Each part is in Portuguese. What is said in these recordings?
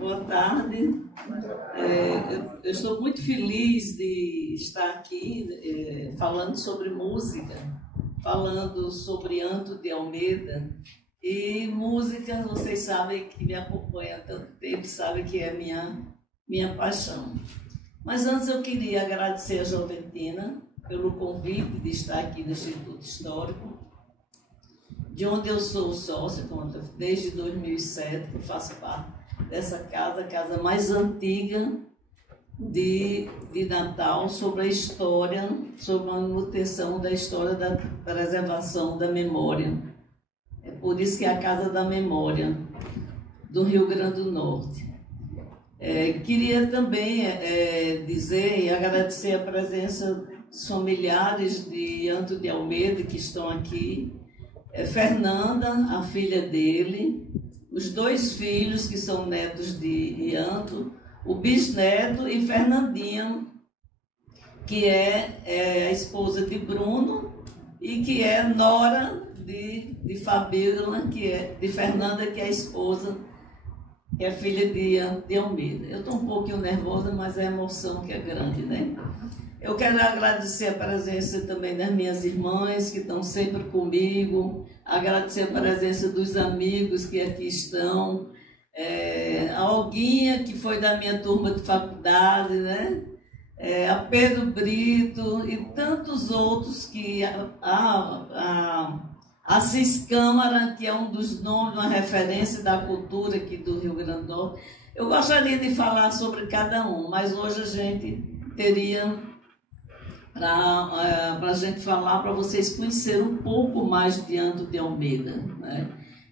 Boa tarde. Eu estou muito feliz de estar aqui falando sobre música, falando sobre Anto de Almeida. E música, vocês sabem que me acompanham há tanto tempo, sabem que é minha paixão. Mas antes eu queria agradecer a Joventina pelo convite de estar aqui no Instituto Histórico, de onde eu sou sócia, desde 2007, que eu faço parte dessa casa, a casa mais antiga de Natal, sobre a história, sobre a manutenção da história da preservação da memória. É por isso que é a Casa da Memória do Rio Grande do Norte. Queria também dizer e agradecer a presença dos familiares de Anto de Almeida que estão aqui, Fernanda, a filha dele, os dois filhos que são netos de Anto, o bisneto e Fernandinha, que é a esposa de Bruno e que é nora de Fabíola, de Fernanda, que é a esposa, que é filha de Anto de Almeida. Eu estou um pouquinho nervosa, mas é a emoção que é grande, né? Eu quero agradecer a presença também das minhas irmãs, que estão sempre comigo, agradecer a presença dos amigos que aqui estão, a Olguinha, que foi da minha turma de faculdade, né? A Pedro Brito e tantos outros que... Assis Câmara, que é um dos nomes, uma referência da cultura aqui do Rio Grande do Norte. Eu gostaria de falar sobre cada um, mas hoje a gente teria para a gente falar, para vocês conhecerem um pouco mais de Anto de Almeida, né?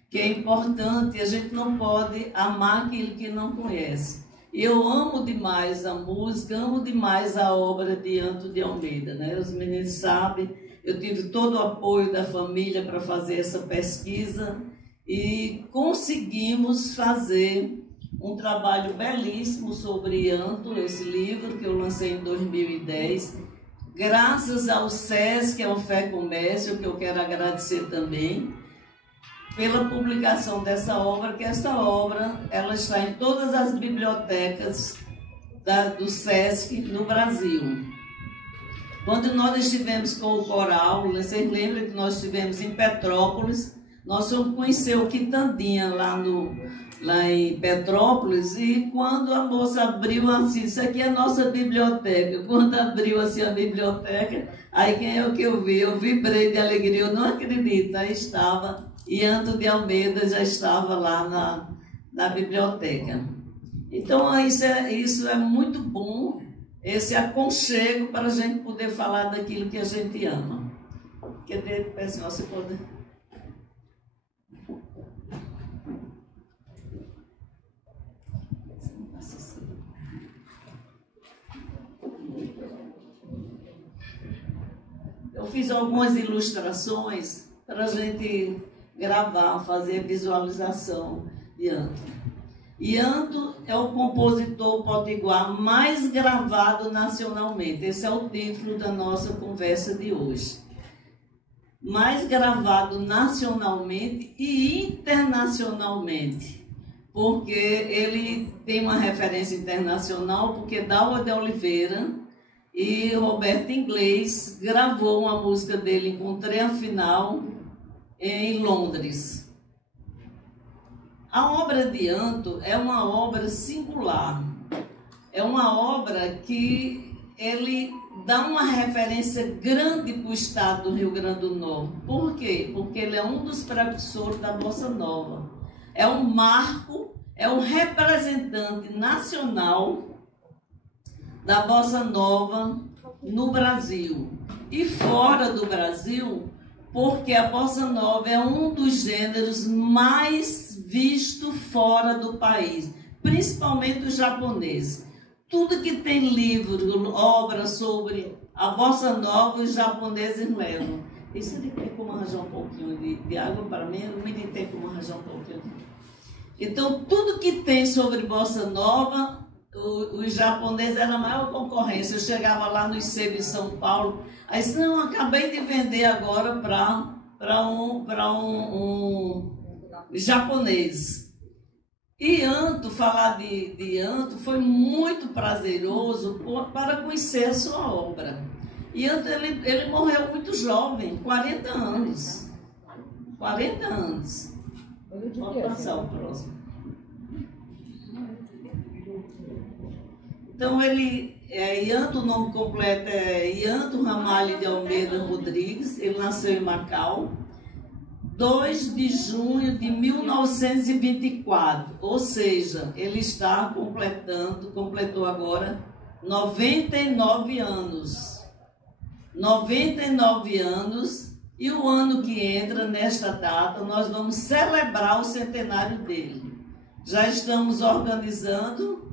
Que é importante, a gente não pode amar aquilo que não conhece. Eu amo demais a música, amo demais a obra de Anto de Almeida, né? Os meninos sabem, eu tive todo o apoio da família para fazer essa pesquisa e conseguimos fazer um trabalho belíssimo sobre Anto, esse livro que eu lancei em 2010, graças ao SESC, ao Fé Comércio, que eu quero agradecer também, pela publicação dessa obra, que essa obra ela está em todas as bibliotecas do SESC no Brasil. Quando nós estivemos com o coral, vocês lembram que nós estivemos em Petrópolis, nós fomos conhecer o Quitandinha lá em Petrópolis, e quando a moça abriu assim, isso aqui é a nossa biblioteca, quando abriu assim a biblioteca, aí quem é o que eu vi? Eu vibrei de alegria, eu não acredito, aí estava, e Anto de Almeida já estava lá na biblioteca. Então isso é muito bom, esse aconchego para a gente poder falar daquilo que a gente ama. Quer dizer, pessoal, você pode... Eu fiz algumas ilustrações para a gente gravar, fazer visualização de Anto. E Anto é o compositor potiguar mais gravado nacionalmente. Esse é o título da nossa conversa de hoje. Mais gravado nacionalmente e internacionalmente. Porque ele tem uma referência internacional, porque Dalva de Oliveira e Roberto Inglês gravou uma música dele, Encontrei Afinal, em Londres. A obra de Anto é uma obra singular. É uma obra que ele dá uma referência grande para o estado do Rio Grande do Norte. Por quê? Porque ele é um dos precursores da Bossa Nova. É um marco, é um representante nacional da Bossa Nova no Brasil e fora do Brasil, porque a Bossa Nova é um dos gêneros mais vistos fora do país, principalmente o japonês. Tudo que tem livro, obra sobre a Bossa Nova, os japoneses levam. Isso ele tem como arranjar um pouquinho de água para mim? O menino tem como arranjar um pouquinho. Então, tudo que tem sobre Bossa Nova, os japoneses eram a maior concorrência. Eu chegava lá no ICEB em São Paulo, aí disse, não, acabei de vender agora para um japonês. E Anto, falar de Anto foi muito prazeroso para conhecer a sua obra. E Anto, ele morreu muito jovem, 40 anos. 40 anos. Pode passar o próximo. Então, Ianto, o nome completo é Ianto Ramalho de Almeida Rodrigues. Ele nasceu em Macau, 2 de junho de 1924. Ou seja, ele completou agora 99 anos. 99 anos. E o ano que entra, nesta data, nós vamos celebrar o centenário dele. Já estamos organizando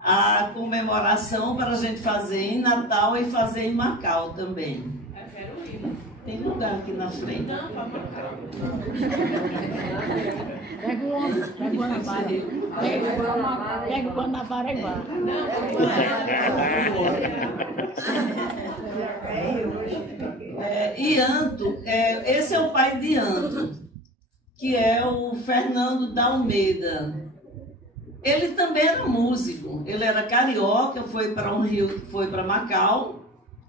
a comemoração para a gente fazer em Natal e fazer em Macau também. Eu quero ir. Tem lugar aqui na frente. Não, para Macau. Pega o ônibus, pega o Guanabara. Pega o Guanabara e vai. Ianto, esse é o pai de Ianto, que é o Fernando da Almeida. Ele também era músico, ele era carioca, foi para Macau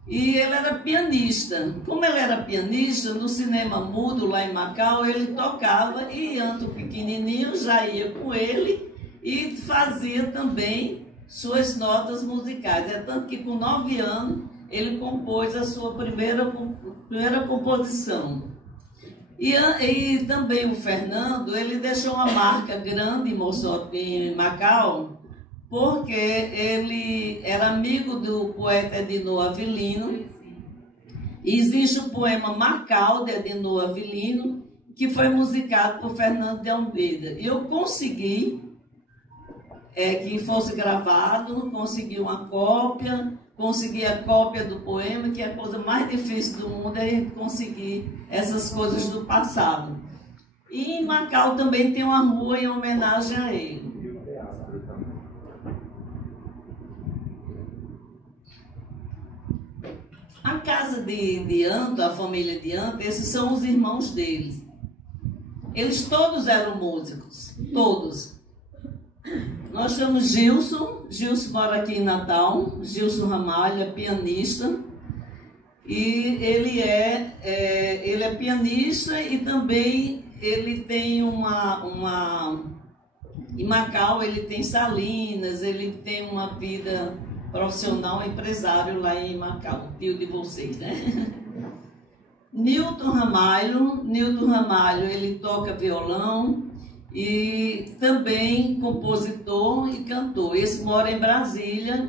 e ele era pianista. Como ele era pianista, no cinema mudo lá em Macau, ele tocava e Ianto pequenininho já ia com ele e fazia também suas notas musicais. É tanto que com 9 anos ele compôs a sua primeira composição. E também o Fernando, ele deixou uma marca grande em Macau, porque ele era amigo do poeta Edinô Avelino. E existe o poema Macau, de Edinô Avelino, que foi musicado por Fernando de Almeida. E eu consegui que fosse gravado, consegui uma cópia, consegui a cópia do poema, que é a coisa mais difícil do mundo, é a gente conseguir essas coisas do passado. E em Macau também tem uma rua em homenagem a ele. A casa de Anto, a família de Anto, esses são os irmãos deles. Eles todos eram músicos, todos. Nós chamamos Gilson mora aqui em Natal, Gilson Ramalho é pianista, e ele é pianista e também ele tem em Macau ele tem salinas, ele tem uma vida profissional, empresário lá em Macau, tio de vocês, né? Nilton Ramalho, ele toca violão, e também compositor e cantor. Esse mora em Brasília.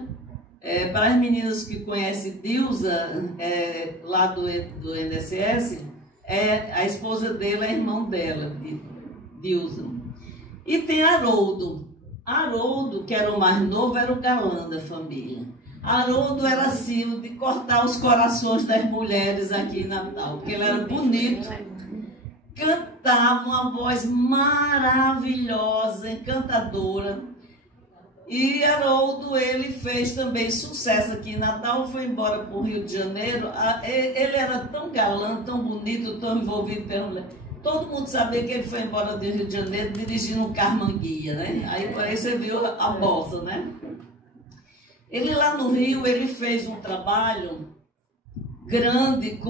Para as meninas que conhecem Dilza, lá do INSS, a esposa dele é irmão dela, Dilza. E tem Haroldo. Haroldo, que era o mais novo, era o galã da família. Haroldo era assim, de cortar os corações das mulheres aqui em Natal, porque ele era bonito, cantava uma voz maravilhosa, encantadora. E Haroldo, ele fez também sucesso aqui em Natal, foi embora para o Rio de Janeiro. Ele era tão galã, tão bonito, tão envolvido pela mulher. Todo mundo sabia que ele foi embora do Rio de Janeiro dirigindo um Carmanguia, né? Aí por aí você viu a bolsa, né? Ele lá no Rio, ele fez um trabalho grande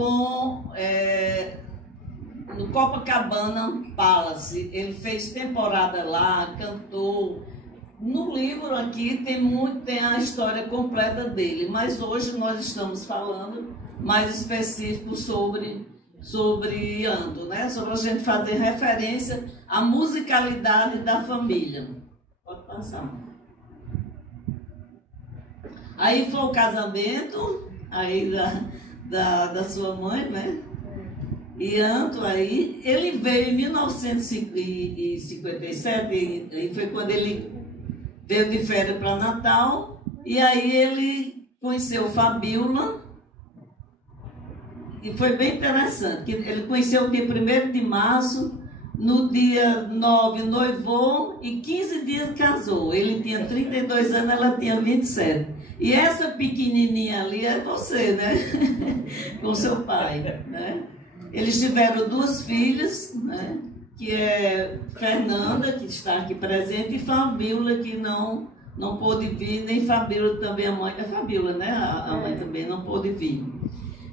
no Copacabana Palace. Ele fez temporada lá, cantou. No livro aqui tem a história completa dele, mas hoje nós estamos falando mais específico sobre Anto, né? Sobre a gente fazer referência à musicalidade da família. Pode passar. Aí foi o casamento aí da sua mãe, né? E Anto aí, ele veio em 1957, e foi quando ele veio de férias para Natal, e aí ele conheceu Fabíola, e foi bem interessante, que ele conheceu o dia 1º de março, no dia 9 noivou e 15 dias casou. Ele tinha 32 anos, ela tinha 27. E essa pequenininha ali é você, né? Com seu pai, né? Eles tiveram 2 filhas, né? que é Fernanda, que está aqui presente, e Fabíola, que não pôde vir, nem Fabíola também, a mãe, é Fabíola, né? A mãe também não pôde vir.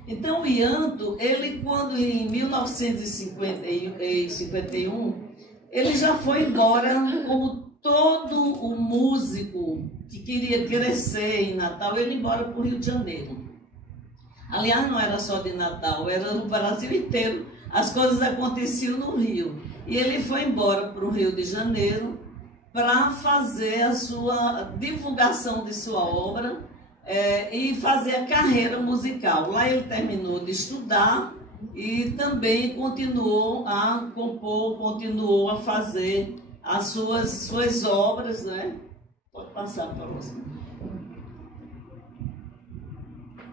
Então, o Ianto, ele quando em 1951, ele já foi embora como todo o músico que queria crescer em Natal, ele ia embora para o Rio de Janeiro. Aliás, não era só de Natal, era no Brasil inteiro. As coisas aconteciam no Rio. E ele foi embora para o Rio de Janeiro para fazer a sua divulgação de sua obra e fazer a carreira musical. Lá ele terminou de estudar e também continuou a compor, continuou a fazer as suas obras, né? Pode passar para você.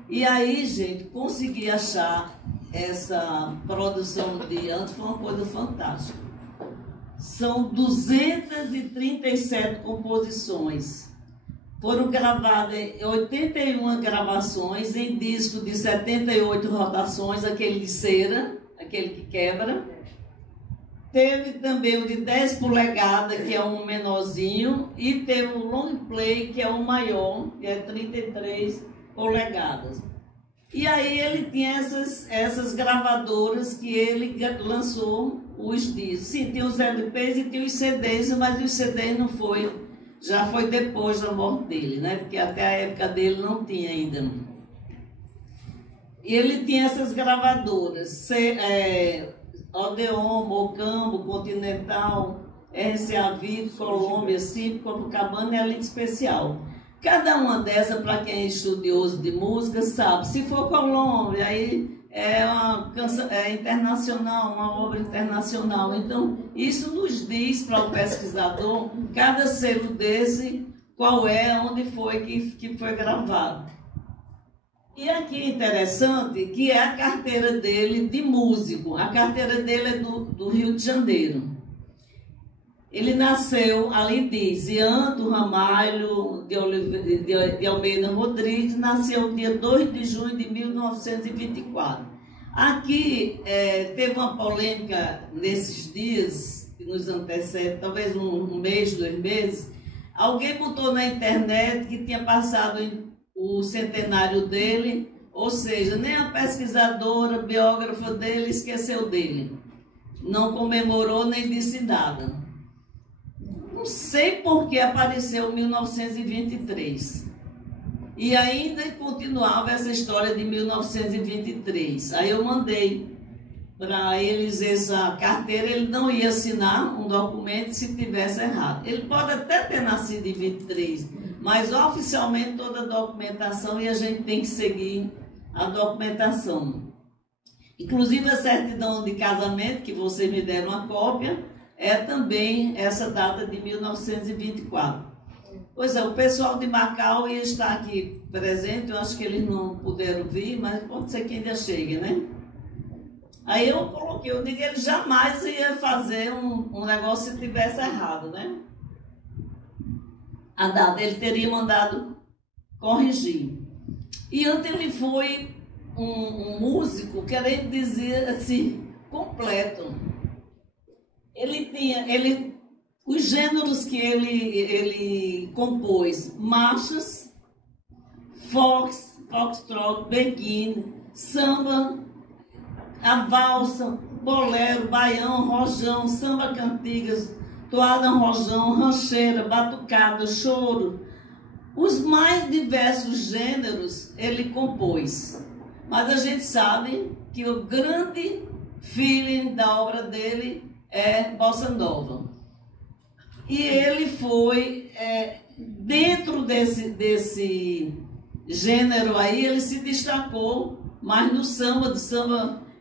E aí, gente, consegui achar essa produção de Ianto, foi uma coisa fantástica. São 237 composições. Foram gravadas 81 gravações em disco de 78 rotações, aquele de cera, aquele que quebra. Teve também o de 10 polegadas, que é um menorzinho, e teve o long play, que é o maior, que é 33 polegadas. E aí ele tinha essas gravadoras que ele lançou os discos. Sim, tinha os LPs e tinha os CDs, mas os CDs não foi, já foi depois da morte dele, né? Porque até a época dele não tinha ainda. E ele tinha essas gravadoras, Odeon, Mocambo, Continental, RCA Vivo, Colômbia, Cip, Copacabana e a Linha Especial. Cada uma dessas, para quem é estudioso de música, sabe. Se for Colômbia, aí é uma canção internacional, uma obra internacional. Então, isso nos diz para o pesquisador, cada selo desse, qual é, onde foi que foi gravado. E aqui é interessante que é a carteira dele de músico. A carteira dele é do Rio de Janeiro. Ele nasceu, ali diz, Ianto Ramalho de Almeida Rodrigues, nasceu dia 2 de junho de 1924. Aqui teve uma polêmica nesses dias, que nos antecede, talvez um mês, 2 meses. Alguém botou na internet que tinha passado o centenário dele, ou seja, nem a pesquisadora, biógrafa dele esqueceu dele. Não comemorou nem disse nada. Não sei por que apareceu em 1923. E ainda continuava essa história de 1923. Aí eu mandei para eles essa carteira, ele não ia assinar um documento se tivesse errado. Ele pode até ter nascido em 23, mas oficialmente toda a documentação, e a gente tem que seguir a documentação. Inclusive a certidão de casamento, que vocês me deram uma cópia, é também essa data de 1924. Pois é, o pessoal de Macau ia estar aqui presente, eu acho que eles não puderam vir, mas pode ser que ainda chegue, né? Aí eu coloquei, eu digo, ele jamais ia fazer um negócio se tivesse errado, né? A data, ele teria mandado corrigir. E antes ele foi um músico, querendo dizer assim, completo. Ele tinha, os gêneros que ele compôs, marchas, foxtrot, beguine, samba, a valsa, bolero, baião, rojão, samba cantigas, toada rojão, rancheira, batucada, choro. Os mais diversos gêneros ele compôs. Mas a gente sabe que o grande feeling da obra dele é bossa nova. E ele foi, dentro desse gênero aí, ele se destacou mais no samba,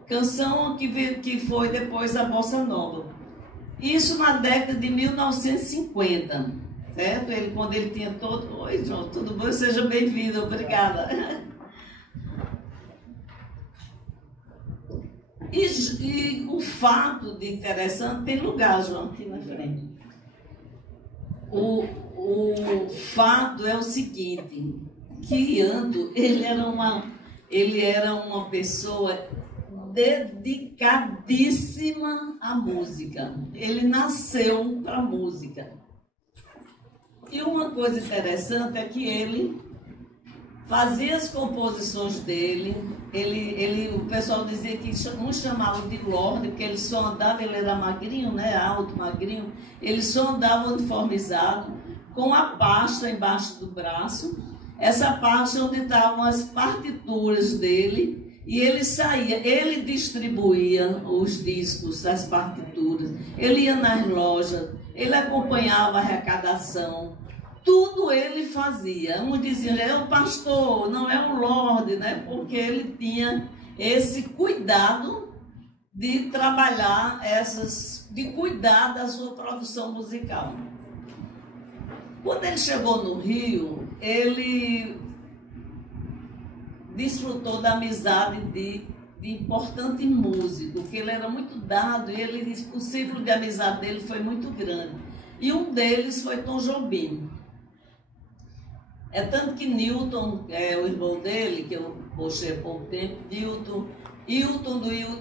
canção que foi depois da bossa nova. Isso na década de 1950, certo? Quando ele tinha todo... Oi, João, tudo bom? Seja bem-vindo, obrigada. E o fato de interessante, tem lugar, João, aqui na frente. O fato é o seguinte, que Ianto, ele era uma pessoa dedicadíssima à música. Ele nasceu para a música. E uma coisa interessante é que ele fazia as composições dele. O pessoal dizia que uns chamavam de Lorde, porque ele só andava, ele era magrinho, né, alto, magrinho. Ele só andava uniformizado, com a pasta embaixo do braço. Essa pasta onde estavam as partituras dele, e ele saía, ele distribuía os discos, as partituras, ele ia nas lojas, ele acompanhava a arrecadação, tudo ele fazia. Uns diziam, é o pastor, não é o Lorde, né? Porque ele tinha esse cuidado de trabalhar de cuidar da sua produção musical. Quando ele chegou no Rio, ele desfrutou da amizade de importante músico, porque ele era muito dado e o ciclo de amizade dele foi muito grande. E um deles foi Tom Jobim. É tanto que Newton, o irmão dele, que eu postei há pouco tempo, Hilton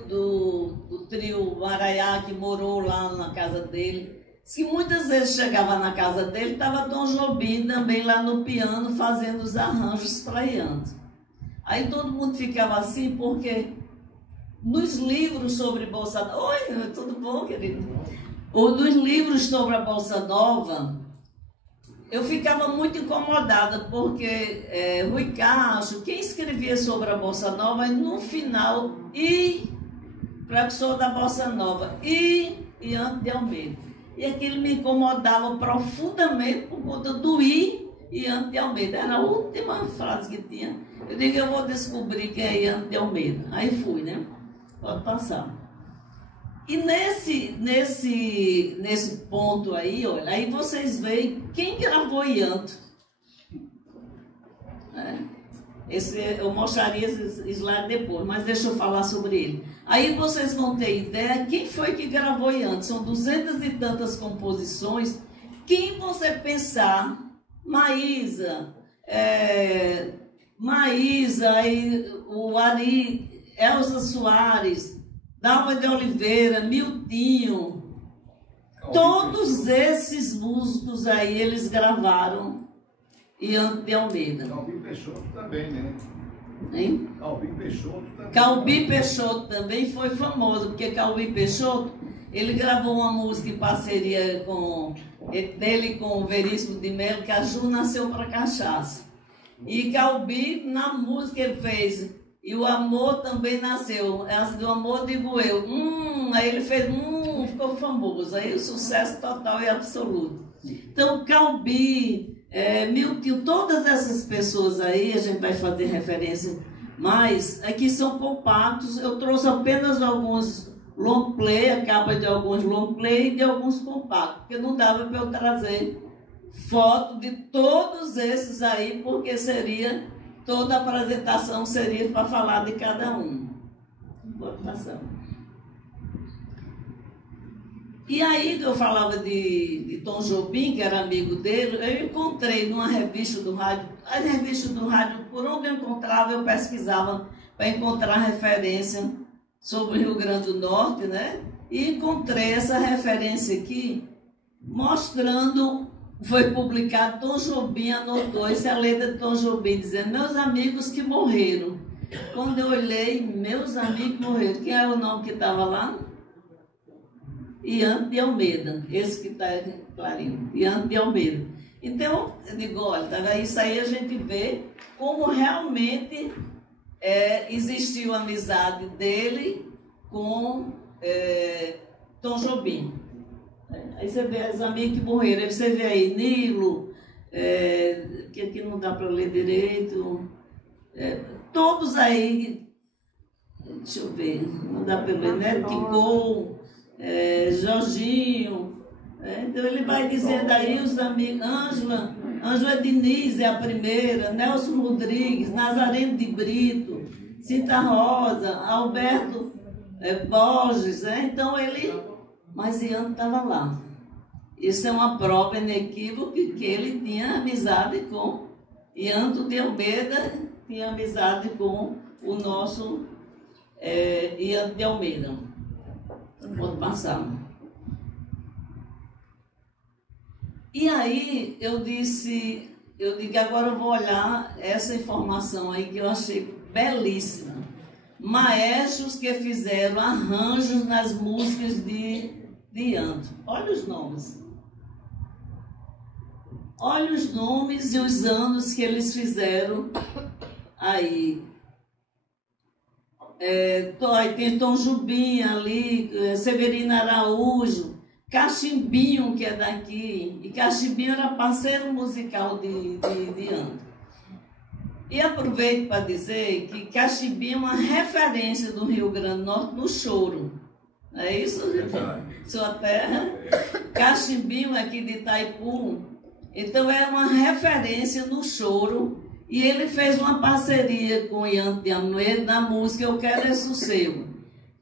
do trio Maraiá, que morou lá na casa dele, que muitas vezes chegava na casa dele, estava Tom Jobim também lá no piano, fazendo os arranjos para Yanto. Aí todo mundo ficava assim, porque nos livros sobre Bossa Nova... Oi, tudo bom, querido? Nos livros sobre a Bossa Nova, eu ficava muito incomodada, porque Rui Castro, quem escrevia sobre a Bossa Nova, no final, precursor da Bossa Nova, Yanto de Almeida. E aquilo me incomodava profundamente por conta do Yanto de Almeida. Era a última frase que tinha. Eu digo, eu vou descobrir quem é Yanto de Almeida. Aí fui, né? Pode passar. E nesse ponto aí, olha, aí vocês veem quem gravou Yanto. Eu mostraria esse slide depois, mas deixa eu falar sobre ele. Aí vocês vão ter ideia quem foi que gravou Yanto. São 200 e tantas composições. Quem você pensar, Maísa, aí, o Ari, Elza Soares, Dalva de Oliveira, Miltinho, todos esses músicos aí, eles gravaram Yanto de Almeida. Calbi Peixoto também, né? Hein? Calbi Peixoto também. Calbi Peixoto também foi famoso, porque Calbi Peixoto, ele gravou uma música em parceria dele com o Veríssimo de Melo, que a Ju nasceu para cachaça. E Calbi, na música ele fez, e o amor também nasceu. Essa do amor, digo eu. Aí ele fez, ficou famoso. Aí o sucesso total e absoluto. Então, Calbi, Milton, todas essas pessoas aí, a gente vai fazer referência, mas aqui são compactos. Eu trouxe apenas alguns long play, a capa de alguns long play e de alguns compactos, porque não dava para eu trazer foto de todos esses aí, porque toda a apresentação seria para falar de cada um. Votação. E aí eu falava de Tom Jobim, que era amigo dele, eu encontrei numa revista do rádio, as revistas do rádio, por onde eu encontrava, eu pesquisava para encontrar referência sobre o Rio Grande do Norte, né? E encontrei essa referência aqui, mostrando, foi publicado, Tom Jobim anotou, essa é a letra de Tom Jobim, dizendo, meus amigos que morreram. Quando eu olhei, meus amigos morreram, quem é o nome que estava lá? Yanto de Almeida, esse que está clarinho, Yanto de Almeida. Então, eu digo, olha, tá, isso aí a gente vê como realmente existiu a amizade dele com Tom Jobim. Aí você vê os amigos que morreram, aí você vê aí Nilo, que aqui não dá para ler direito, todos aí, deixa eu ver, não dá para ler, né? Ticou, Jorginho, então ele vai dizendo aí os amigos, Ângela Diniz é a primeira, Nelson Rodrigues, Nazareno de Brito, Cita Rosa, Alberto Borges, então mas Yanto estava lá. Isso é uma prova inequívoca que ele tinha amizade com Yanto de Almeida, tinha amizade com o nosso e Anto de Almeida. Pode passar. E aí eu digo, agora eu vou olhar essa informação aí que eu achei belíssima. Maestros que fizeram arranjos nas músicas de Anto. Olha os nomes. Olha os nomes e os anos que eles fizeram aí. Aí tem Tom Jobim ali, Severino Araújo, Cachimbinho, que é daqui. E Cachimbinho era parceiro musical de Anto. E aproveito para dizer que Cachimbinho é uma referência do Rio Grande do Norte no choro. É isso? Sua terra. Cachimbinho aqui de Itaipu. Então é uma referência no choro. E ele fez uma parceria com Anto de Almeida na música Eu Quero É Sossego.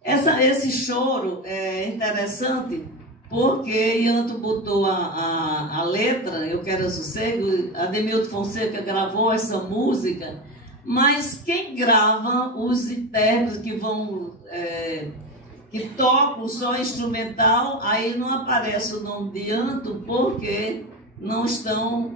Esse choro é interessante porque Anto botou a letra, Eu Quero É Sossego, Ademilton Fonseca gravou essa música, mas quem grava, os intérpretes que vão, que tocam só instrumental, aí não aparece o nome de Anto porque não estão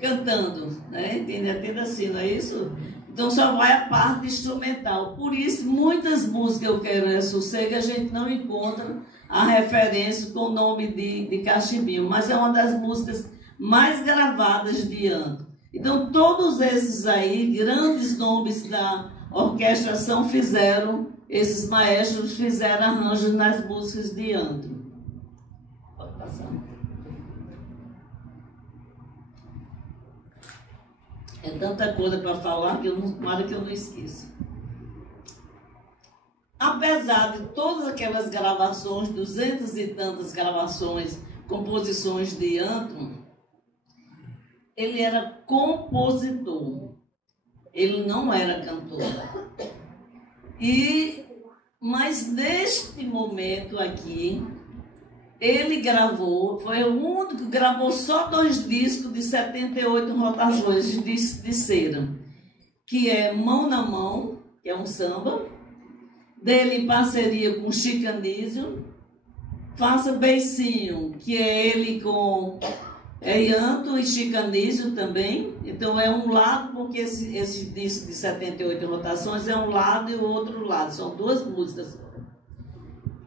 cantando, né? Entende assim, não é isso? Então só vai a parte instrumental. Por isso, muitas músicas Eu Quero É Sossego, a gente não encontra a referência com o nome de Cachimbinho, mas é uma das músicas mais gravadas de Anto. Então todos esses aí, grandes nomes da orquestração esses maestros fizeram arranjos nas músicas de Anto. Pode passar. É tanta coisa para falar que tomara que eu não esqueça. Apesar de todas aquelas gravações, 200 e tantas gravações, composições de Anto, ele era compositor. Ele não era cantor. Mas neste momento aqui, ele foi o único que gravou só 2 discos de 78 rotações de cera, que é Mão na Mão, que é um samba, dele em parceria com Chico Anísio, Faça Beicinho, que é ele com Anto e Chico Anísio também. Então é um lado, porque esse disco de 78 rotações é um lado e o outro lado, são 2 músicas.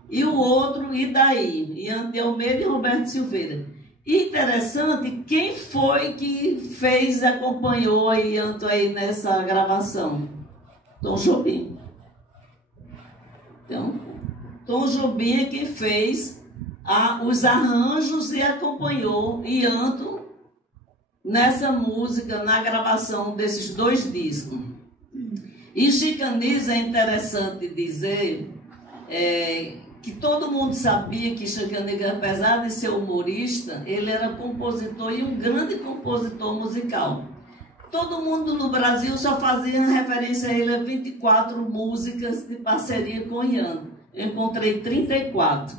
E o outro, E Daí? E Anto de Almeida e Roberto Silveira. Interessante, quem foi que acompanhou aí Anto aí nessa gravação? Tom Jobim. Então, Tom Jobim é quem fez os arranjos e acompanhou Anto nessa música, na gravação desses 2 discos. E Chico Anísio é interessante dizer que todo mundo sabia que Chico Anísio, apesar de ser humorista, ele era compositor e um grande compositor musical. Todo mundo no Brasil só fazia referência a ele a 24 músicas de parceria com Anto. Eu encontrei 34.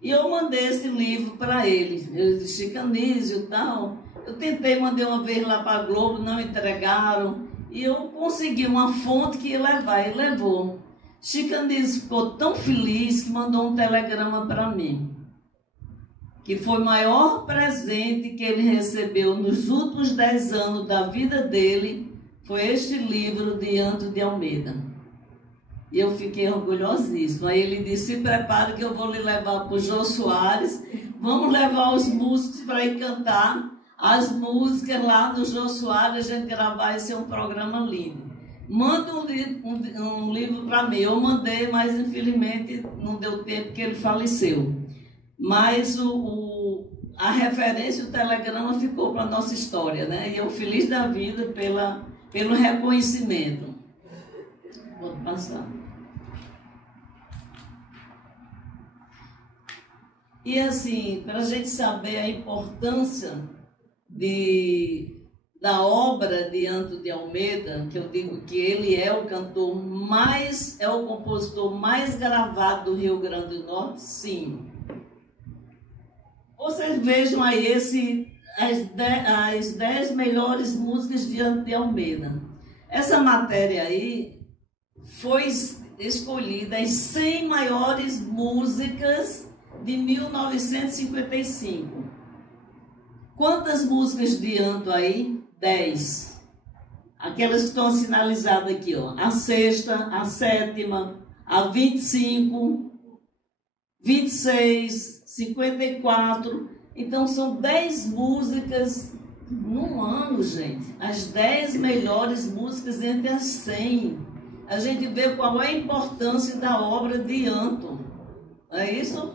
E eu mandei esse livro para ele, Chico Anísio e tal. Eu tentei, mandei uma vez lá para a Globo, não entregaram. E eu consegui uma fonte que ia levar, e levou. Chico Anísio ficou tão feliz que mandou um telegrama para mim, que foi o maior presente que ele recebeu nos últimos 10 anos da vida dele, foi este livro de Anto de Almeida. E eu fiquei orgulhosíssima. Aí ele disse, se prepare que eu vou lhe levar para o Jô Soares, vamos levar os músicos para ir cantar as músicas lá no Jô Soares, a gente gravar, esse é um programa lindo. Manda um livro para mim. Eu mandei, mas infelizmente não deu tempo porque ele faleceu. Mas a referência, o telegrama ficou para a nossa história, né? E eu feliz da vida pelo reconhecimento. Vou passar. E assim, para a gente saber a importância da obra de Anto de Almeida, que eu digo que ele é o o compositor mais gravado do Rio Grande do Norte, sim. Vocês vejam aí as 10 melhores músicas de Anto de Almeida. Essa matéria aí foi escolhidas as 100 maiores músicas de 1955. Quantas músicas de Anto aí? 10. Aquelas que estão sinalizadas aqui, ó. A sexta, a sétima, a 25, 26, 54. Então, são 10 músicas num ano, gente. As 10 melhores músicas entre as 100. A gente vê qual é a importância da obra de Anto. É isso?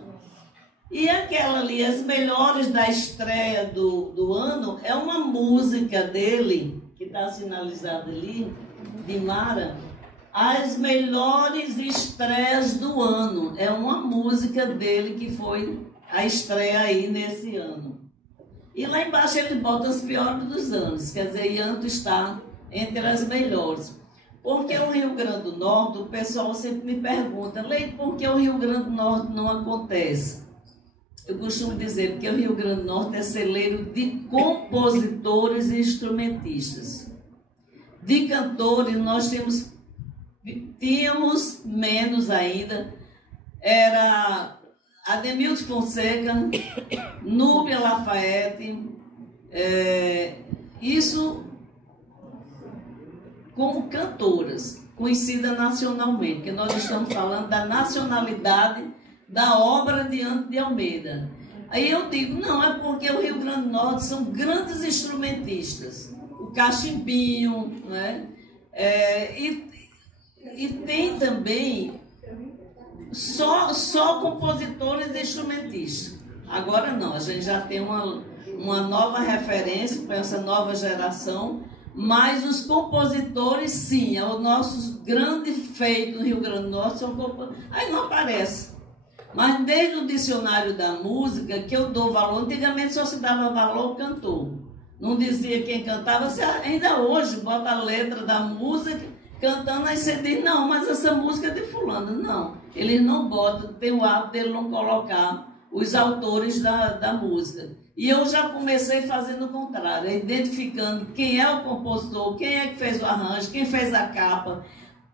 E aquela ali, as melhores da estreia do ano, é uma música dele, que está sinalizada ali, de Mara, as melhores estreias do ano. É uma música dele que foi a estreia aí nesse ano. E lá embaixo ele bota as piores dos anos, quer dizer, Anto está entre as melhores. Porque o Rio Grande do Norte, o pessoal sempre me pergunta, Leite, por que o Rio Grande do Norte não acontece? Eu costumo dizer, porque o Rio Grande do Norte é celeiro de compositores e instrumentistas. De cantores, nós tínhamos menos ainda. Era Ademilton Fonseca, Núbia Lafayette, isso como cantoras, conhecidas nacionalmente, porque nós estamos falando da nacionalidade da obra de Anto de Almeida. Aí eu digo, não, é porque o Rio Grande do Norte são grandes instrumentistas. O cachimbinho, né? E tem também só compositores e instrumentistas. Agora não, a gente já tem uma nova referência para essa nova geração, mas os compositores, sim, os nossos grandes feitos no Rio Grande do Norte são compositores. Aí não aparece. Mas desde o dicionário da música, que eu dou valor, antigamente só se dava valor ao cantor. Não dizia quem cantava, você ainda hoje bota a letra da música, cantando, aí você diz, não, mas essa música é de fulano. Não, eles não botam, tem o hábito de não colocar os autores da música. E eu já comecei fazendo o contrário, identificando quem é o compositor, quem é que fez o arranjo, quem fez a capa.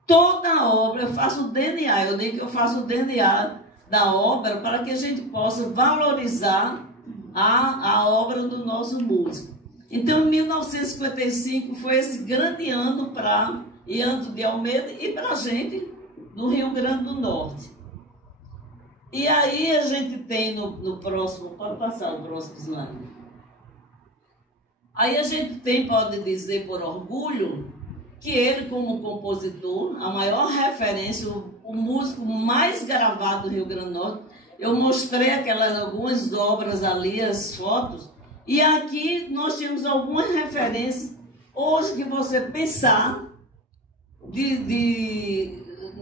Toda a obra, eu faço o DNA, eu digo que eu faço o DNA da obra para que a gente possa valorizar a obra do nosso músico. Então, em 1955 foi esse grande ano para Anto de Almeida e para a gente do Rio Grande do Norte. E aí a gente tem no próximo, pode passar o próximo slide. Aí a gente tem, pode dizer por orgulho, que ele, como compositor, a maior referência, o músico mais gravado do Rio Grande do Norte, eu mostrei algumas obras ali, as fotos, e aqui nós temos algumas referências, hoje que você pensar,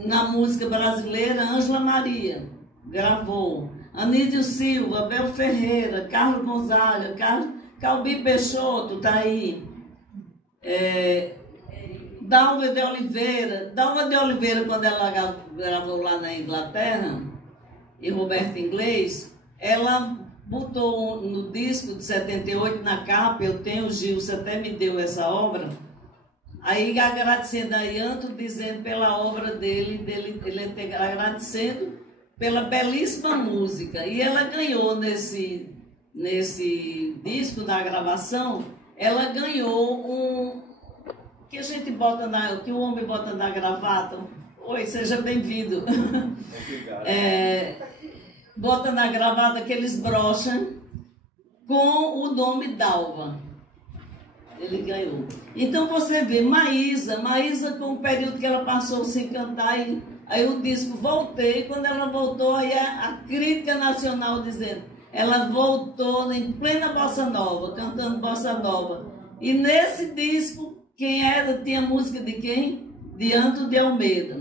na música brasileira, Ângela Maria gravou, Anísio Silva, Abel Ferreira, Carlos Gonzaga, Calbi Peixoto, está aí, Dalva de Oliveira, quando ela gravou lá na Inglaterra, e Roberto Inglês, ela botou no disco de 78, na capa, eu tenho, Gil, você até me deu essa obra, aí agradecendo a Anto, dizendo pela obra dele agradecendo pela belíssima música. E ela ganhou nesse disco, na gravação, ela ganhou que a gente bota que o homem bota na gravata. Oi, seja bem-vindo. Obrigado. Bota na gravata aqueles brochas com o nome Dalva. Ele ganhou. Então você vê Maísa com o período que ela passou sem cantar, aí o disco Voltei, quando ela voltou, aí a crítica nacional dizendo, ela voltou em plena bossa nova, cantando bossa nova. E nesse disco, tinha música de quem? De Anto de Almeida.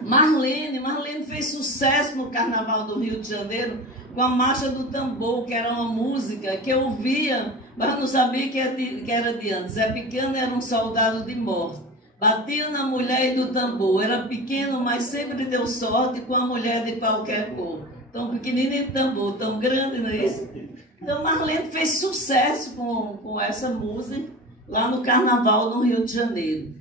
Marlene fez sucesso no Carnaval do Rio de Janeiro com a Marcha do Tambor, que era uma música que eu ouvia, mas não sabia que era de antes. Zé Pequeno era um soldado de morte. Batia na mulher e do tambor. Era pequeno, mas sempre deu sorte com a mulher de qualquer cor. Tão pequenino e tambor, tão grande, não é isso? Então Marlene fez sucesso com essa música lá no Carnaval no Rio de Janeiro.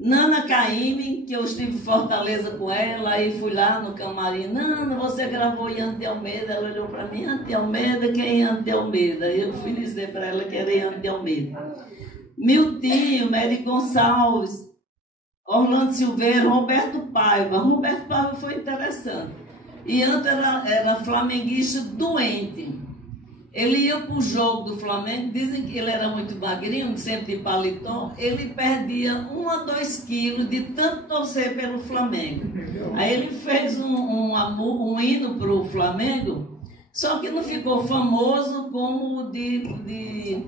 Nana Caymmi, que eu estive em Fortaleza com ela, aí fui lá no camarim. Nana, você gravou Ian de Almeida? Ela olhou para mim, Ian de Almeida? Quem é Ian de Almeida? Eu fui dizer para ela que era Ian de Almeida. Miltinho, Mary Gonçalves, Orlando Silveira, Roberto Paiva. Roberto Paiva foi interessante. Ian era flamenguista doente. Ele ia para o jogo do Flamengo, dizem que ele era muito magrinho, sempre de paletó, ele perdia 1 a 2 quilos de tanto torcer pelo Flamengo. Aí ele fez um hino para o Flamengo, só que não ficou famoso como o de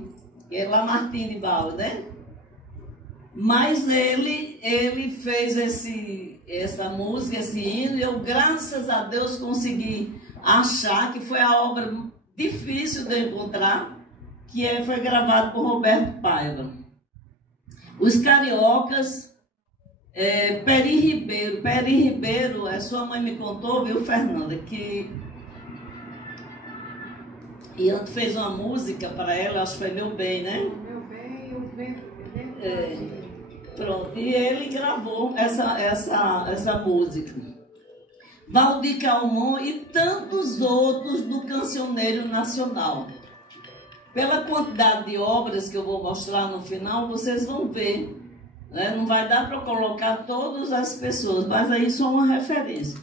Lamartine de Bala, né? Mas ele fez essa música, esse hino, e eu, graças a Deus, consegui achar que foi a obra difícil de encontrar, que foi gravado por Roberto Paiva. Os Cariocas, Peri Ribeiro. Peri Ribeiro, sua mãe me contou, viu, Fernanda, que Ian fez uma música para ela, acho que foi Meu Bem, né? Meu bem, o vento. Pronto, e ele gravou essa música. Valdir Calmon e tantos outros do cancioneiro nacional. Pela quantidade de obras que eu vou mostrar no final, vocês vão ver, né? Não vai dar para colocar todas as pessoas, mas aí só uma referência.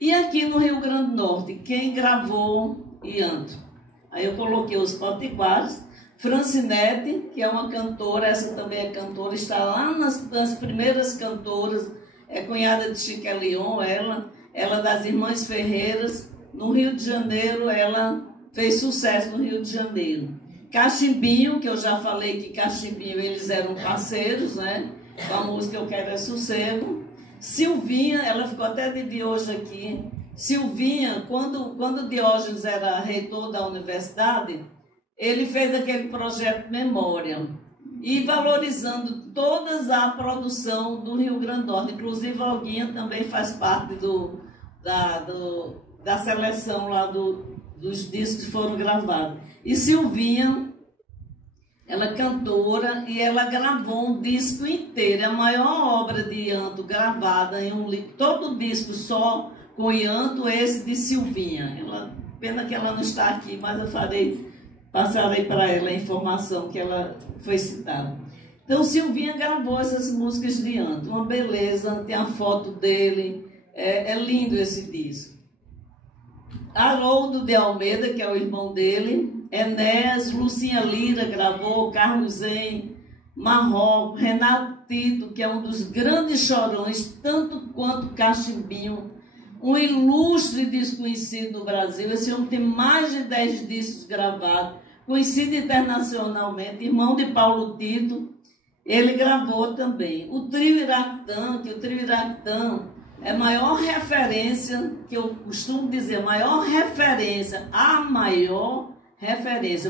E aqui no Rio Grande do Norte, quem gravou Ianto? Aí eu coloquei os potiguares. Francinete, que é uma cantora, essa também é cantora, está lá nas primeiras cantoras, é cunhada de Chica Leon, ela das Irmãs Ferreiras. No Rio de Janeiro, ela fez sucesso no Rio de Janeiro. Cachimbinho, que eu já falei que Cachimbinho, eles eram parceiros, né? Com a música Eu Quero É Sossego. Silvinha, ela ficou até de hoje aqui. Silvinha, quando Diógenes era reitor da universidade, ele fez aquele projeto Memória, e valorizando toda a produção do Rio Grande do Norte. Inclusive, Olguinha também faz parte da seleção lá dos discos que foram gravados. E Silvinha, ela é cantora, e ela gravou um disco inteiro, a maior obra de Ianto gravada em todo o disco só com Ianto, esse de Silvinha. Pena que ela não está aqui, mas eu passarei para ela a informação que ela foi citada. Então, Silvinha gravou essas músicas de Ianto, uma beleza, tem a foto dele, é lindo esse disco. Haroldo de Almeida, que é o irmão dele, Enéas, Lucinha Lira gravou, Carlos Zen, Marrocos, Renato Tito, que é um dos grandes chorões, tanto quanto Cachimbinho, um ilustre desconhecido no Brasil. Esse homem tem mais de 10 discos gravados, conhecido internacionalmente, irmão de Paulo Tito, ele gravou também. O Trio Iraquitã, que o Trio Iraquitã é a maior referência, que eu costumo dizer, a maior referência,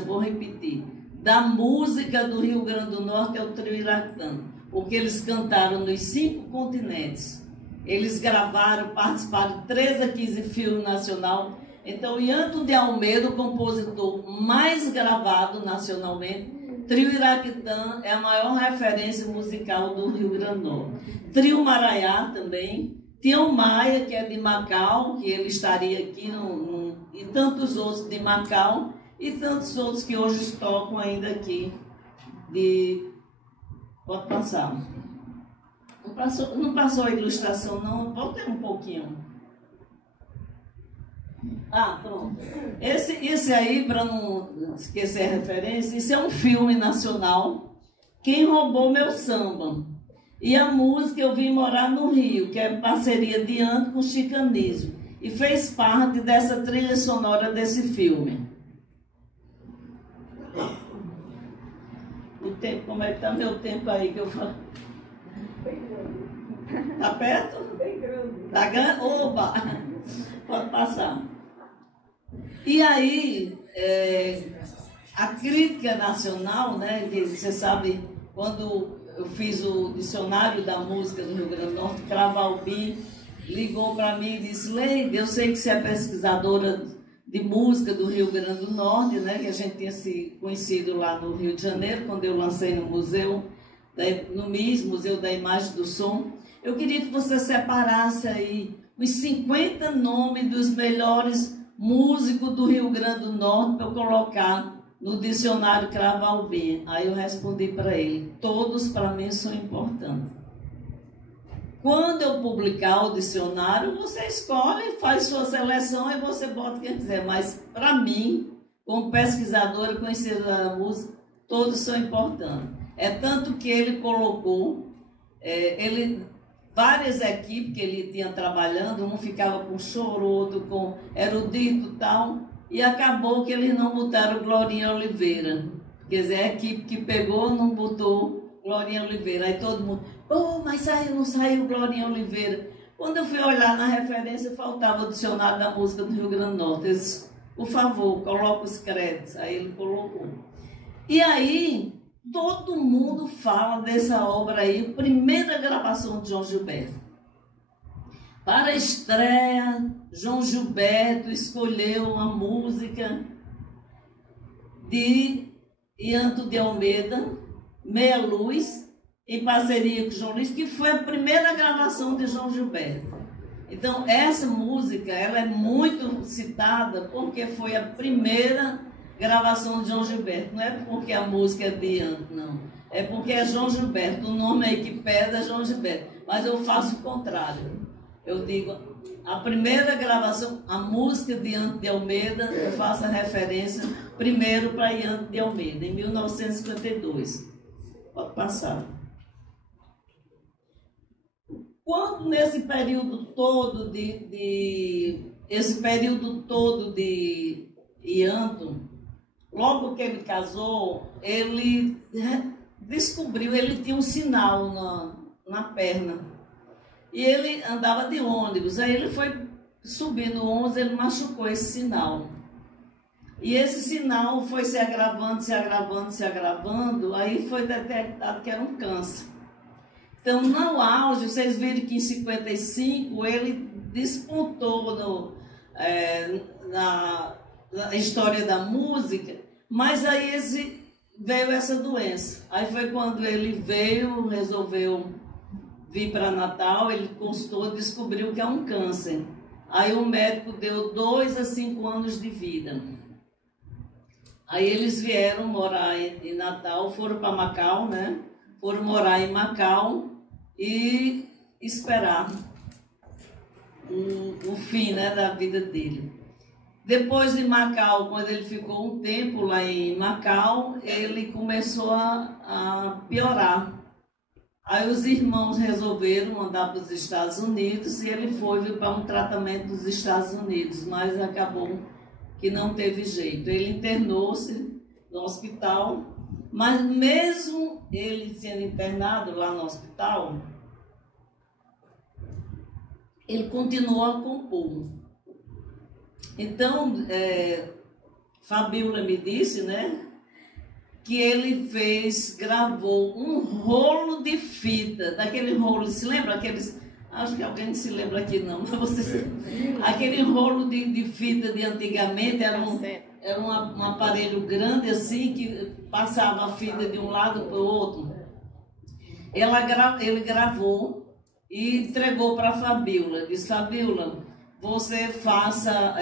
vou repetir, da música do Rio Grande do Norte é o Trio Iraquitã, porque eles cantaram nos 5 continentes. Eles gravaram, participaram de 13 a 15 filmes nacionais. Então, Ianto de Almeida, o compositor mais gravado nacionalmente, Trio Iraquitã é a maior referência musical do Rio Grande do Norte. Trio Maraiá também. Tião Maia, que é de Macau, que ele estaria aqui, e tantos outros de Macau, e tantos outros que hoje tocam ainda aqui. Pode passar. Não passou a ilustração, não. Voltei um pouquinho. Pronto. Esse aí, para não esquecer a referência, isso é um filme nacional, Quem Roubou Meu Samba. E a música Eu Vim Morar no Rio, que é parceria de Ianto com Chicanísio, e fez parte dessa trilha sonora desse filme. O tempo, como é que está meu tempo aí que eu falo? Está perto? Bem grande. Está grande? Oba! Pode passar. E aí, a crítica nacional, né, que você sabe, quando eu fiz o dicionário da música do Rio Grande do Norte, Cravalbim ligou para mim e disse: Leide, eu sei que você é pesquisadora de música do Rio Grande do Norte, né, que a gente tinha se conhecido lá no Rio de Janeiro, quando eu lancei no museu no MIS, Museu da Imagem e do Som. Eu queria que você separasse aí os 50 nomes dos melhores músicos do Rio Grande do Norte para eu colocar no dicionário Craval B. Aí eu respondi para ele: todos para mim são importantes. Quando eu publicar o dicionário, você escolhe, faz sua seleção e você bota quem quiser. Mas para mim, como pesquisadora e conhecedora da música, todos são importantes. É tanto que ele colocou, várias equipes que ele tinha trabalhando, um ficava com choro, outro com erudito e tal, e acabou que eles não botaram Glorinha Oliveira. Quer dizer, a equipe que pegou não botou Glorinha Oliveira. Aí todo mundo, mas não saiu Glorinha Oliveira. Quando eu fui olhar na referência, faltava o dicionário da música do Rio Grande do Norte. Eu disse, por favor, coloca os créditos. Aí ele colocou. E aí, todo mundo fala dessa obra aí, primeira gravação de João Gilberto. Para a estreia, João Gilberto escolheu uma música de Ianto de Almeida, Meia Luz, em parceria com João Luiz, que foi a primeira gravação de João Gilberto. Então, essa música, ela é muito citada porque foi a primeira gravação de João Gilberto. Não é porque a música é de Ianto, não. É porque é João Gilberto. O nome aí que pede é João Gilberto. Mas eu faço o contrário. Eu digo, a primeira gravação, a música de Ianto de Almeida, eu faço a referência primeiro para Ianto de Almeida, em 1952. Pode passar. Quando nesse período todo esse período todo de Ianto, logo que ele casou, ele descobriu, ele tinha um sinal na perna. E ele andava de ônibus, aí ele foi subir no ônibus, ele machucou esse sinal. E esse sinal foi se agravando, se agravando, se agravando, aí foi detectado que era um câncer. Então, no auge, vocês viram que em 55 ele despontou na história da música, mas aí veio essa doença. Aí foi quando ele veio, resolveu vir para Natal, ele consultou, descobriu que é um câncer. Aí o médico deu 2 a 5 anos de vida. Aí eles vieram morar em Natal, foram para Macau, né? Foram morar em Macau e esperar o fim, né, da vida dele. Depois de Macau, quando ele ficou um tempo lá em Macau, ele começou a piorar. Aí os irmãos resolveram mandar para os Estados Unidos e ele vir para um tratamento dos Estados Unidos, mas acabou que não teve jeito. Ele internou-se no hospital, mas mesmo ele sendo internado lá no hospital, ele continuou a compor. Então, Fabíola me disse, né, que ele gravou um rolo de fita, daquele rolo, se lembra? Acho que alguém não se lembra aqui não, mas vocês... Aquele rolo de fita de antigamente era um aparelho grande assim, que passava a fita de um lado para o outro. Ele gravou e entregou para a Fabíola. Disse, Fabíola, você faça,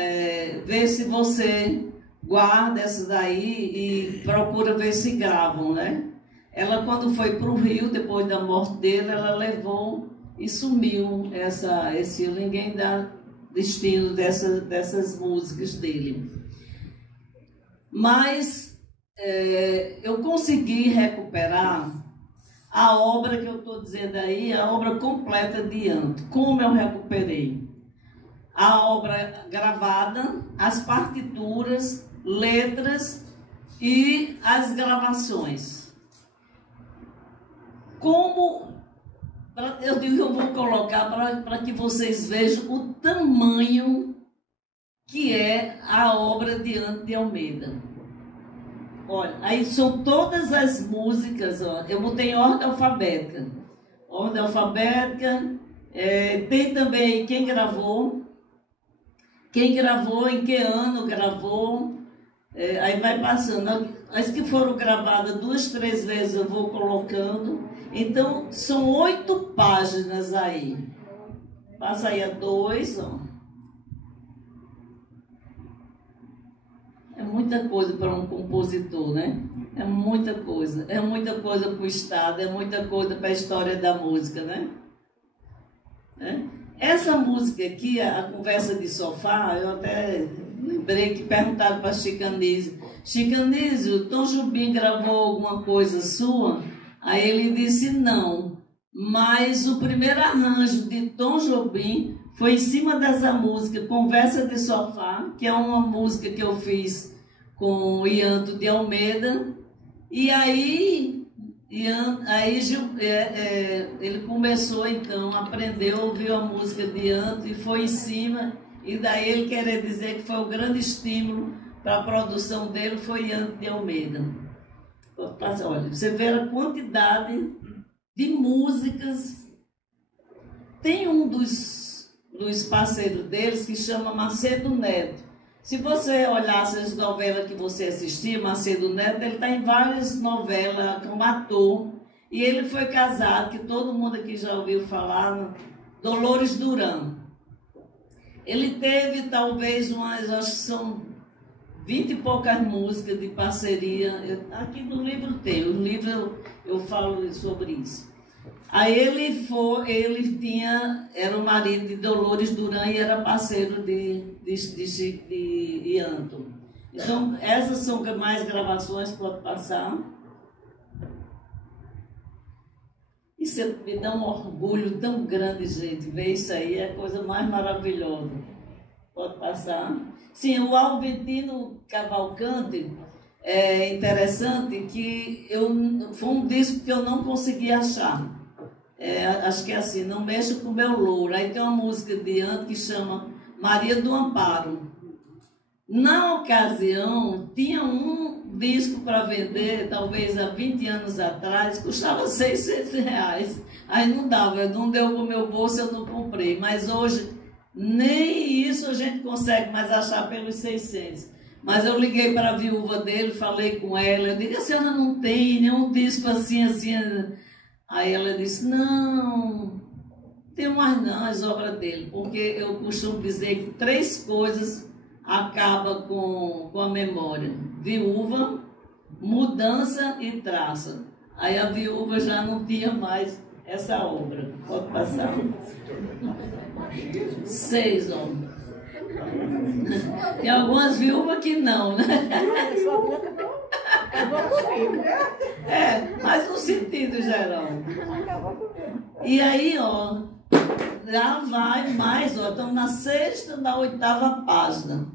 vê se você guarda essas daí e procura ver se gravam, né? Ela, quando foi para o Rio, depois da morte dele, ela levou e sumiu ninguém dá destino dessas músicas dele. Mas eu consegui recuperar a obra que eu estou dizendo aí, a obra completa de Ianto. Como eu recuperei? A obra gravada, as partituras, letras e as gravações. Como eu digo que eu vou colocar para que vocês vejam o tamanho que é a obra de Ianto de Almeida. Olha, aí são todas as músicas, ó, eu botei em ordem alfabética. Ordem alfabética, tem também quem gravou, em que ano gravou, aí vai passando. as que foram gravadas 2, 3 vezes eu vou colocando. Então, são 8 páginas aí. Passa aí a 2, ó. É muita coisa para um compositor, né? É muita coisa. É muita coisa para o Estado, é muita coisa para a história da música, né? Essa música aqui, a Conversa de Sofá, eu até lembrei que perguntaram para Chicanísio. Chicanísio, Tom Jobim gravou alguma coisa sua? Aí ele disse não, mas o primeiro arranjo de Tom Jobim foi em cima dessa música, Conversa de Sofá, que é uma música que eu fiz com o Ianto de Almeida. E aí ele começou então, aprendeu, ouviu a música de Ianto e foi em cima. E daí ele querer dizer que foi o grande estímulo para a produção dele, foi Ianto de Almeida. Olha, você vê a quantidade de músicas. Tem um dos parceiros deles que chama Macedo Neto. Se você olhasse as novelas que você assistia, Macedo Neto, ele está em várias novelas como ator. E ele foi casado, que todo mundo aqui já ouviu falar, Dolores Duran. Ele teve talvez umas, acho que são 20 e poucas músicas de parceria. Aqui no livro tem, o livro eu falo sobre isso. Aí era o marido de Dolores Duran e era parceiro de Ianto. Então, essas são mais gravações, pode passar. Isso me dá um orgulho tão grande, gente. Ver isso aí é a coisa mais maravilhosa. Pode passar. Sim, o Alventino Cavalcante é interessante que foi um disco que eu não consegui achar. Acho que é assim, Não Mexa com o Meu Louro. Aí tem uma música de Ianto que chama Maria do Amparo. Na ocasião, tinha um disco para vender, talvez há 20 anos atrás, custava R$600. Aí não dava, não deu para o meu bolso, eu não comprei. Mas hoje, nem isso a gente consegue mais achar pelos 600. Mas eu liguei para a viúva dele, falei com ela, eu disse, a senhora não tem nenhum disco assim. Aí ela disse, não tem mais não as obras dele, porque eu costumo dizer que 3 coisas acabam com a memória: viúva, mudança e traça. Aí a viúva já não tinha mais essa obra. Pode passar. 6 homens. Tem algumas viúvas que não, né? Mas no sentido geral. E aí, ó, já vai mais, ó, estamos na 6ª, na 8ª página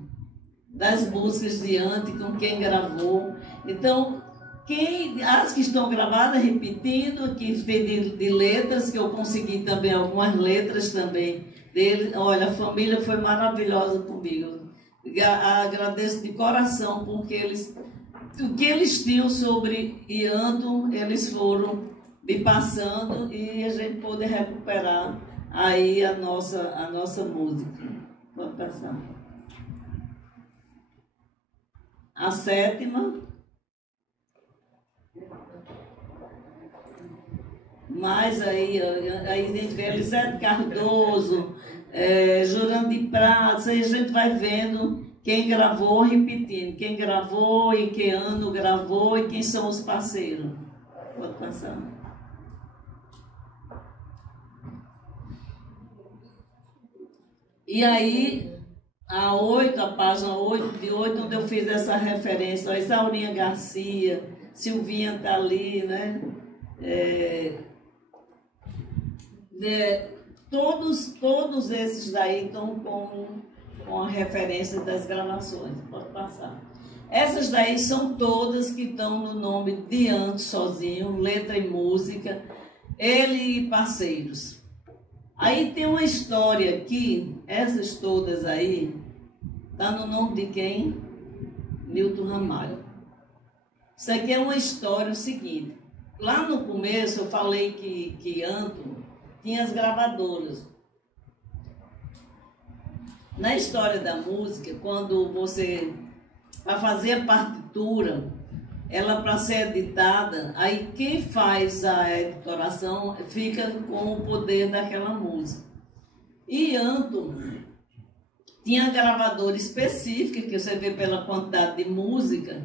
das músicas de Ianto, com quem gravou. Então, as que estão gravadas, repetindo, aqui de letras, que eu consegui também algumas letras também dele. Olha, a família foi maravilhosa comigo. Agradeço de coração, porque o que eles tinham sobre Ianto, eles foram me passando e a gente pôde recuperar aí a nossa música. Pode passar. A 7ª. Mais aí a gente vê Elisete Cardoso, Jurandir Prates, aí a gente vai vendo quem gravou, repetindo, quem gravou, em que ano gravou e quem são os parceiros. Pode passar. E aí, a página 8 de 8, onde eu fiz essa referência, a Isaurinha Garcia, Silvinha tá ali, né? Todos esses daí estão com a referência das gravações. Pode passar. Essas daí são todas que estão no nome de Ianto sozinho, letra e música, ele e parceiros. Aí tem uma história aqui, essas todas aí, tá no nome de quem? Milton Ramalho. Isso aqui é uma história, o seguinte, lá no começo eu falei que Ianto tinha as gravadoras. Na história da música, quando você, para fazer a partitura, ela para ser editada, aí quem faz a editoração fica com o poder daquela música. E Anto tinha gravadora específica, que você vê pela quantidade de música,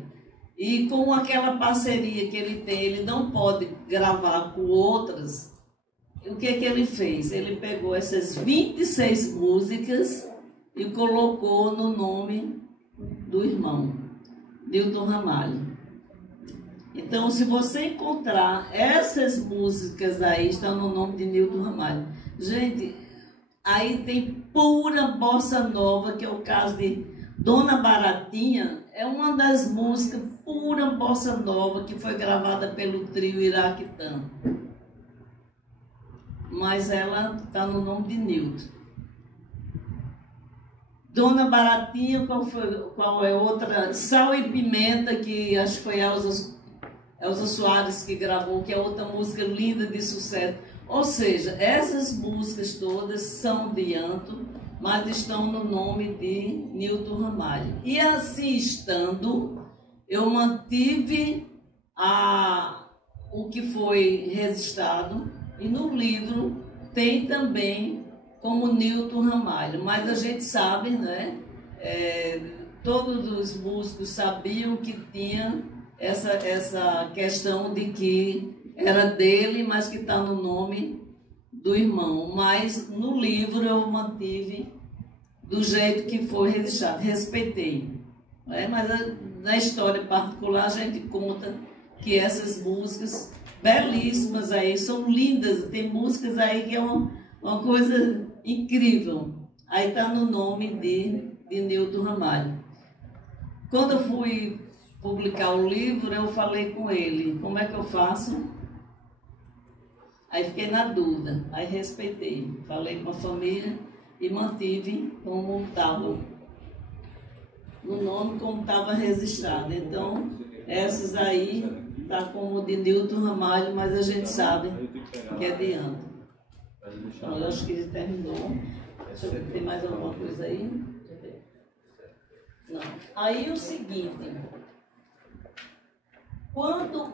e com aquela parceria que ele tem, ele não pode gravar com outras. O que ele fez? Ele pegou essas 26 músicas e colocou no nome do irmão, Nilton Ramalho. Então, se você encontrar essas músicas aí, estão no nome de Nilton Ramalho. Gente, aí tem pura bossa nova, que é o caso de Dona Baratinha, é uma das músicas pura bossa nova que foi gravada pelo trio Iraquitã. Mas ela está no nome de Nilton. Dona Baratinha, qual é outra? Sal e Pimenta, que acho que foi Elza Soares que gravou, que é outra música linda de sucesso. Ou seja, essas músicas todas são de Anto, mas estão no nome de Nilton Ramalho. E assim estando, eu mantive o que foi registrado, e no livro tem também como Nilton Ramalho. Mas a gente sabe, né? Todos os músicos sabiam que tinha essa questão de que era dele, mas que está no nome do irmão. Mas no livro eu mantive do jeito que foi registrado, respeitei. Mas na história particular a gente conta que essas músicas belíssimas aí, são lindas, tem músicas aí que é uma coisa incrível. Aí está no nome de Nilton Ramalho. Quando eu fui publicar o livro, eu falei com ele, como é que eu faço? Aí fiquei na dúvida, aí respeitei, falei com a família e mantive como estava, no nome como estava registrado. Então, essas aí está como de Nilton Ramalho, mas a gente sabe que é de Anto. Então, eu acho que ele terminou. Deixa eu ver, tem mais alguma coisa aí? Não. Aí o seguinte, quando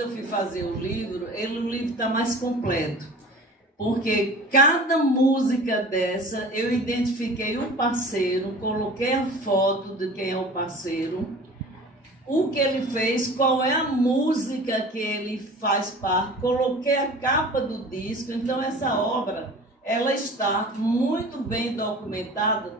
eu fui fazer o livro está mais completo, porque cada música dessa eu identifiquei um parceiro, coloquei a foto de quem é o parceiro, o que ele fez, qual é a música que ele faz parte, coloquei a capa do disco. Então essa obra ela está muito bem documentada.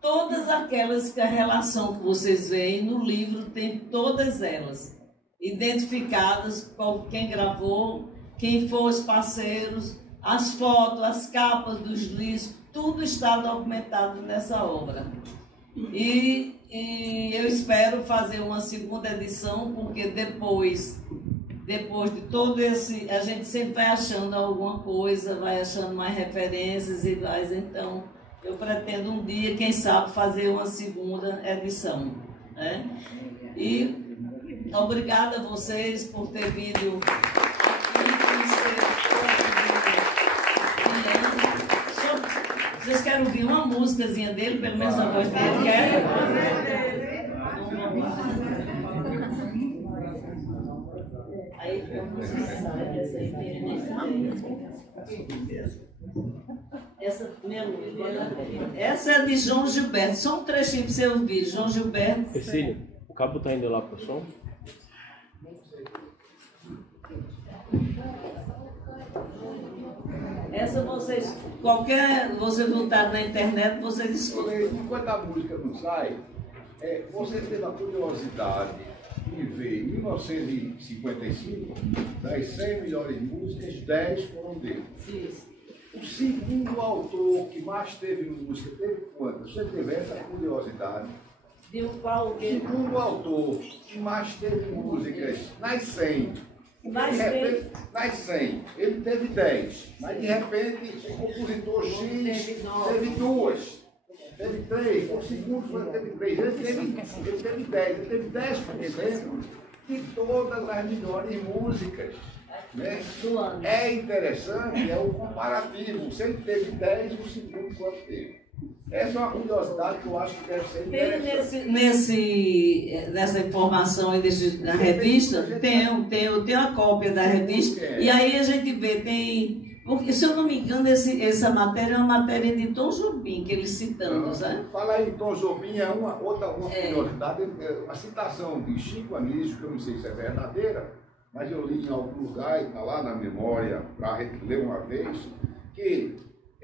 Todas aquelas que a relação que vocês veem no livro tem todas elas identificadas, quem gravou, quem foram os parceiros, as fotos, as capas dos discos, tudo está documentado nessa obra. E eu espero fazer uma segunda edição, porque depois de todo esse, a gente sempre vai achando alguma coisa, vai achando mais referências e mais, então eu pretendo um dia, quem sabe, fazer uma segunda edição, né? E obrigada a vocês por ter vindo aqui. Vocês querem ouvir uma músicazinha dele, pelo menos a voz dele? Querem? Aí essa é de João Gilberto. Só um trechinho para você ouvir. João Gilberto. Ercílio, o cabo está indo lá para o som? Essa vocês voltar na internet, vocês escutam. Enquanto a música não sai, você teve a curiosidade de ver em 1955, das 100 melhores músicas, 10 foram dele. Isso. O segundo autor que mais teve música, teve quantas? Você teve essa curiosidade? De qual? O segundo autor que mais teve músicas, nas 100. Nas 100, ele teve 10, mas de repente o compositor X teve 2, teve 3, o segundo teve 3, ele teve 10, ele teve 10% de todas as melhores músicas. Né? É interessante, é o comparativo, se ele teve 10, o segundo quanto teve. Essa é uma curiosidade que eu acho que deve ser Tem interessante. nessa informação aí na revista, eu tenho a cópia da revista, e aí a gente vê, porque, se eu não me engano, essa matéria é uma matéria de Tom Jobim, que eles citando, sabe? Fala aí, Tom Jobim é uma curiosidade, uma citação de Chico Anísio, que eu não sei se é verdadeira, mas eu li em algum lugar, e está lá na memória, para ler uma vez, que,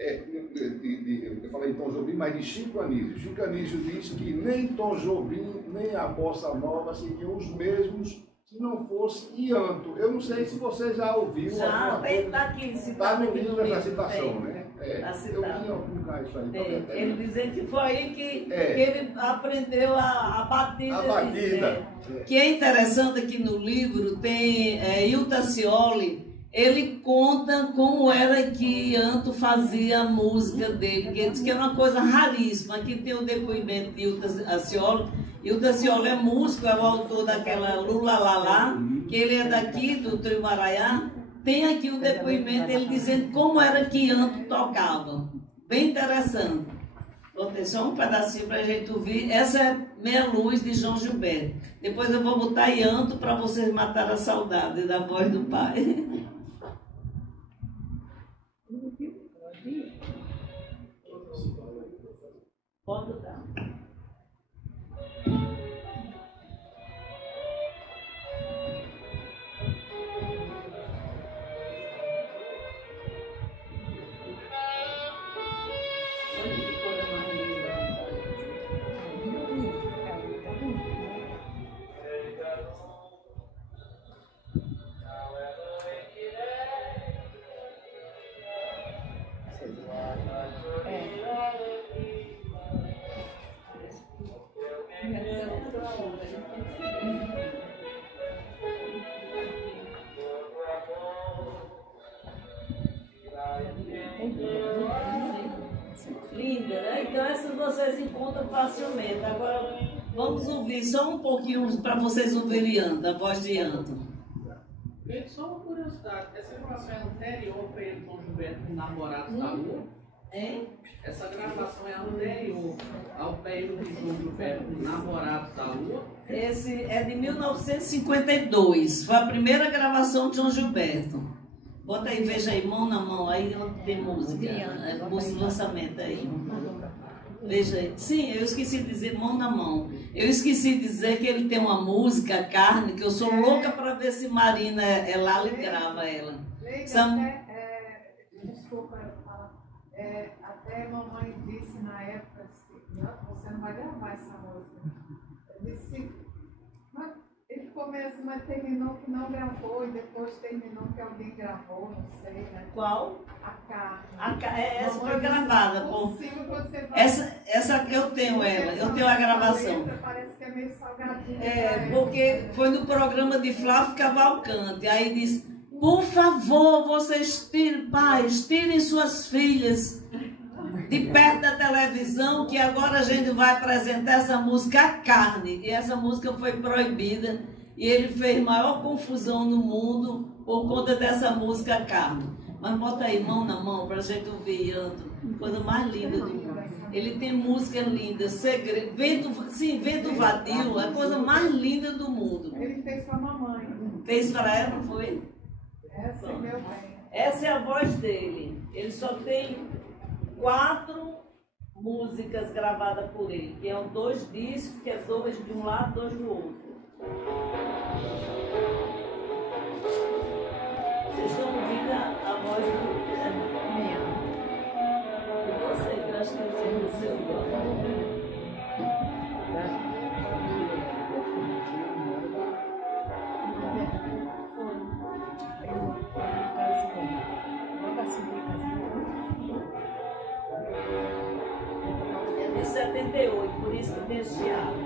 eu falei em Tom Jobim, mas de Chico Anísio. Chico Anísio diz que nem Tom Jobim, nem a Bossa Nova seriam os mesmos se não fosse Ianto. Eu não sei se você já ouviu. Já, está aqui citado. Está no livro dessa citação, né? Está Eu citado. li em algum lugar isso aí. Ele dizendo que foi aí que ele aprendeu a batida. A batida. Que é interessante que no livro tem Hilda Cioli, ele conta como era que Ianto fazia a música dele, que ele diz que é uma coisa raríssima. Aqui tem o depoimento de Hilda Cioli. Hilda Cioli é músico, é o autor daquela Lula Lalá, que ele é daqui, do Trio Maraiá. Tem aqui o depoimento, ele dizendo como era que Ianto tocava. Bem interessante. Vou ter só um pedacinho para a gente ouvir. Essa é Meia Luz, de João Gilberto. Depois eu vou botar Ianto para vocês matar a saudade da voz do pai. Pode dar. Linda, né? Então essas vocês encontram facilmente. Agora vamos ouvir só um pouquinho para vocês ouvirem Ianto, a voz de Ianto. Gente, só uma curiosidade, essa gravação é anterior para ele com Gilberto Namorados da Lua? Hein? Essa gravação é anterior ao período de João Gilberto Namorados da Lua? Esse é de 1952, foi a primeira gravação de João Gilberto. Bota aí, veja aí, mão na mão, aí onde tem música, música lançamento aí. Veja aí. Sim, eu esqueci de dizer mão na mão. Eu esqueci de dizer que ele tem uma música, Carne, que eu sou louca para ver se Marina lá e grava ela. Desculpa eu falar. Até a mamãe disse na época, você não vai gravar essa música. Eu disse, mas ele começa, mas terminou que não gravou e depois terminou que alguém gravou, não sei, né? Qual? A Carne. Essa foi gravada. Essa eu tenho ela, eu tenho a gravação. Parece que é meio salgadinha. Porque foi no programa de Flávio Cavalcante. Aí disse, por favor, vocês pais, tirem suas filhas de perto da televisão, que agora a gente vai apresentar essa música, A Carne. E essa música foi proibida e ele fez maior confusão no mundo por conta dessa música, A Carne. Mas bota aí, mão na mão, pra gente ouvir Ianto. Coisa mais linda do mundo. Ele tem música linda, segredo, Vento Vadio, a coisa mais linda do mundo. Ele fez pra mamãe. Fez para ela, não foi? Essa é meu bem. Essa é a voz dele. Ele só tem 4 músicas gravadas por ele, que são 2 discos, que é 2 de um lado, 2 do outro. Vocês estão ouvindo a voz do minha. E você, que eu acho que eu sei o seu. É de 78, por isso que tem esse diálogo.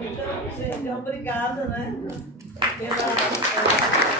Então, gente, obrigada, né? Pela